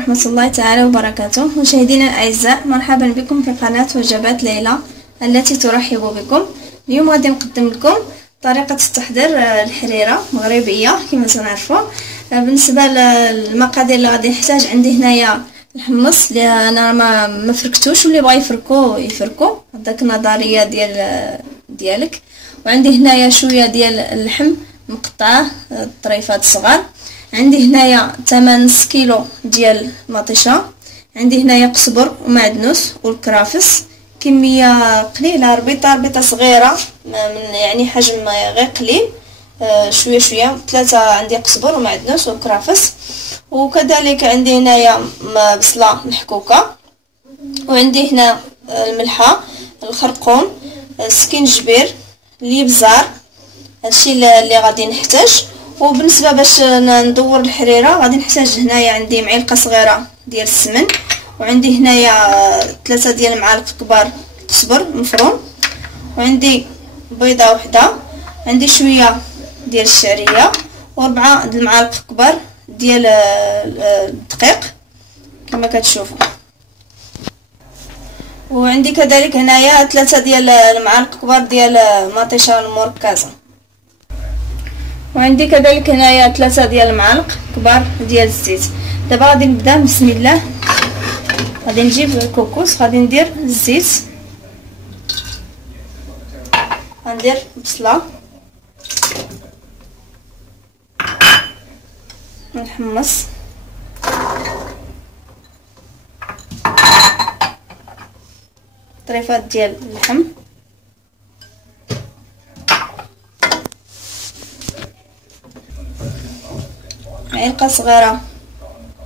ورحمة الله تعالى وبركاته. مشاهدينا الأعزاء، مرحبا بكم في قناة وجبات ليلى التي ترحب بكم. اليوم غادي نقدم لكم طريقة تحضير الحريرة مغربية كما تنعرفوا. بالنسبة للمقادير اللي غادي نحتاج، عندي هنايا الحمص اللي انا ما فركتوش، واللي بغا يفركو هذاك النظريه ديالك. وعندي هنايا شويه ديال اللحم مقطعه طريفات صغار. عندي هنايا 8 كيلو ديال المطيشه. عندي هنايا قزبر ومعدنوس والكرافس، كميه قليله، ربيطه صغيره من يعني حجم غير قليل، شويه 3. عندي قزبر ومعدنوس وكرافس. وكذلك عندي هنايا بصله محكوكه، وعندي هنا الملحه، الخرقوم، السكينجبير، الابزار. هادشي اللي غادي نحتاج. وبالنسبه باش ندور الحريره غادي نحتاج هنايا عندي معلقه صغيره ديال السمن، وعندي هنايا 3 ديال المعالق كبار قزبر مفروم، وعندي بيضه وحده، عندي شويه ديال الشعريه، و4 المعالق كبار ديال الدقيق كما كتشوفوا. وعندي كذلك هنايا 3 ديال المعالق كبار ديال المطيشه المركزه. وعندي كذلك هنايا 3 ديال المعالق كبار ديال الزيت. دابا غادي نبدا بسم الله. غادي نجيب الكوكوس، غادي ندير الزيت، غندير بصله، نحمص، طريفات ديال اللحم، معلقه صغيره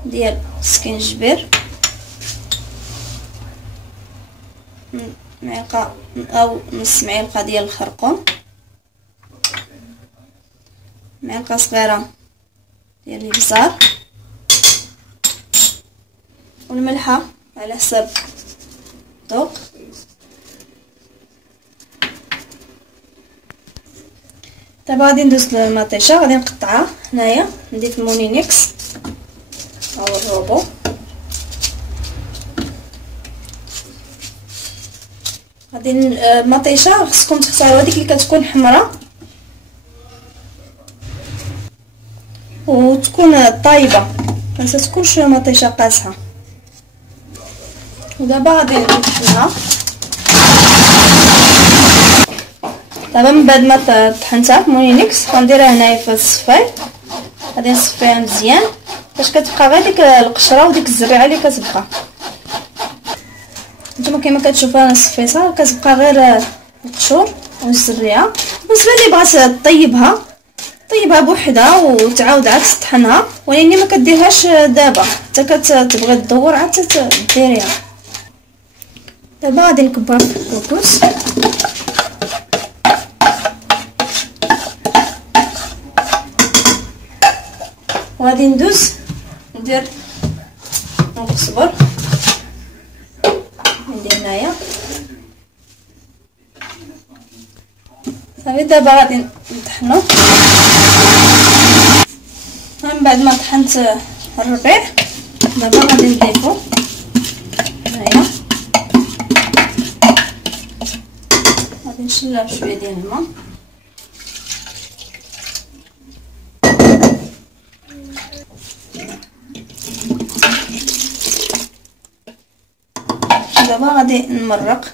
ديال السكينجبير، معلقه او نص معلقه ديال الخرقوم، معلقه صغيره ديال الابزار، والملحه على حسب الذوق. دابا غادي ندوز للمطيشه، غادي نقطعها هنايا، ندير المونينيكس او الروبو. غادي المطيشه خصكم تختاروا هذيك اللي كتكون حمراء وتكون طايبه، ما تكونش مطيشه قاصحه. ودابا غادي نطحنها. دابا من بعد ما طحنتها في مونينيكس غنديرها هنايا في الصفاي، غادي نصفيها مزيان باش كتبقى غير ديك القشره وديك الزريعه اللي كتبقى. نتوما كما كتشوفوا انا صفيتها، كتبقى غير القشور والزريعه. بالنسبه اللي بغات طيبها بوحدها وتعاود عاد تطحنها، ولكن ما كديرهاش دابا حتى كتبغي تدور عاد ديريها. دابا غادي نكبر الكوكوس، وغادي ندوز ندير القزبر عندي هنايا صافي. دابا غادي نطحنو. من بعد ما طحنت الربيع دابا غادي نضيفو هنايا، غادي نشلها بشويه ديال الماء. دابا غادي نمرق.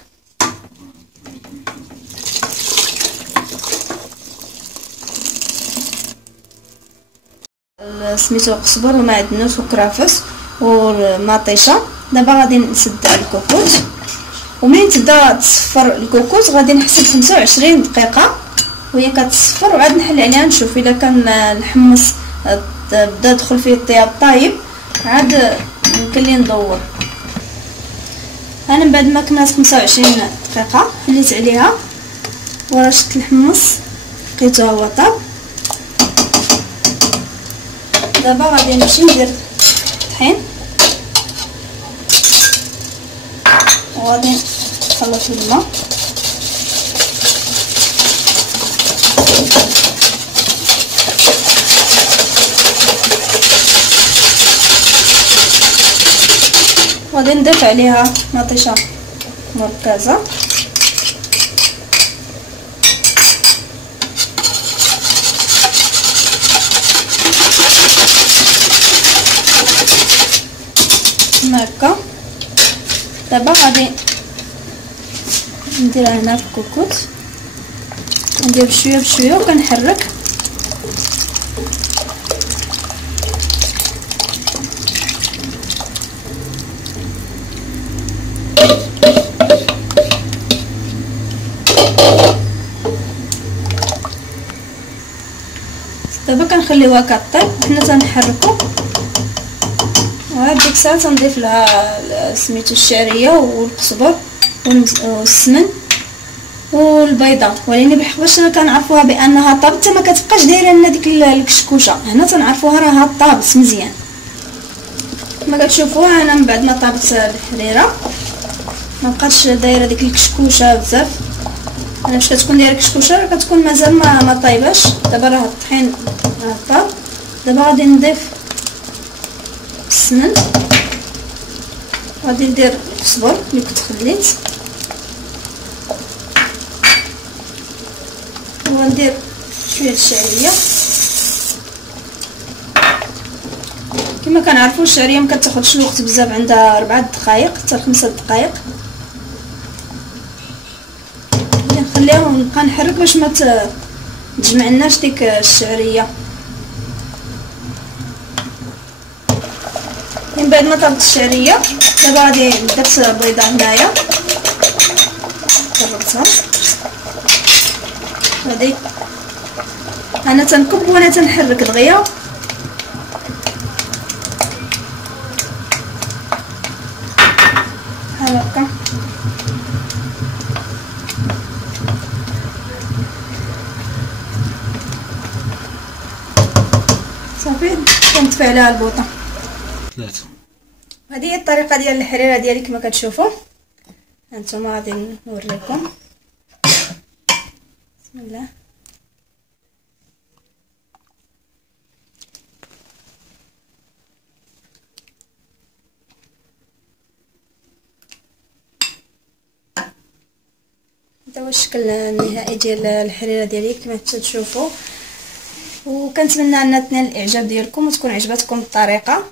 سميتو قزبر ومعدنوس وكرافس والمطيشه. دابا غادي نسد على الكوكوس، ومنين تبدا تصفر الكوكوس غادي نحسب 25 دقيقه وهي كتصفر، وعاد نحل عليها نشوف الا كان الحمص بدا دخل فيه الطياب طايب، عاد يمكن لي ندور. انا من بعد ما كملت 25 دقيقه حليت عليها ورشت الحمص لقيتو هو طاب. دابا غادي نمشي ندير الطحين، وغادي نخلط الماء. وغادي نضيف عليها مطيشه مركزه. هكا دابا غادي نديرها هنا في الكوكوط، ندير بشويه بشويه وكنحرك. دابا كنخليوها كطيب حنا تنحركو، وهاد ديك الساعه تنضيف لها سميتو الشعريه والقزبر والسمن والبيضه. ولكن بالحق باش كنعرفوها بانها طابت ما كتبقاش دايره لنا ديك الكشكوشه، هنا تنعرفوها راها طابت مزيان. كما كتشوفوها انا من بعد ما طابت الحريره ما بقاتش دايره ديك الكشكوشه بزاف. انا باش كتكون دايره الكشكوشه راه كتكون مازال ما طايباش. دابا راه الطحين راه طاب. دابا غادي نضيف السمن، غادي ندير القزبر اللي كنت خليت، وندير شويه الشعريه. كما كنعرفوا الشعريه ما كتاخذش الوقت بزاف، عندها 4 دقائق حتى 5 دقائق. نخليها ونبقى نحرك باش ما تجمعناش ديك الشعريه. من بعد ما طابت الشعريه دابا غادي درت بيضه هنايا جربتها. هادي انا تنكب وانا تنحرك دغيا. بحال هكا صافي كنطفي عليها البوطه. هذه هي الطريقه ديال الحريره ديالي كما كتشوفوا. هانتوما غادي نوريكم. بسم الله. هذا هو الشكل النهائي ديال الحريره ديالي كما تشوفوا، وكنتمنى ان تنال الاعجاب ديالكم وتكون عجبتكم الطريقه.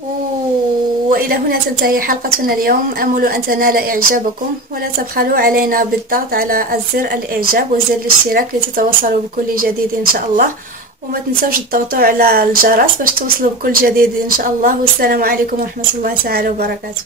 والى هنا تنتهي حلقتنا اليوم. امل ان تنال اعجابكم، ولا تبخلوا علينا بالضغط على الزر الاعجاب وزر الاشتراك لتتواصلوا بكل جديد ان شاء الله. وما تنسوش تضغطوا على الجرس باش توصلوا بكل جديد ان شاء الله. والسلام عليكم ورحمه الله تعالى وبركاته.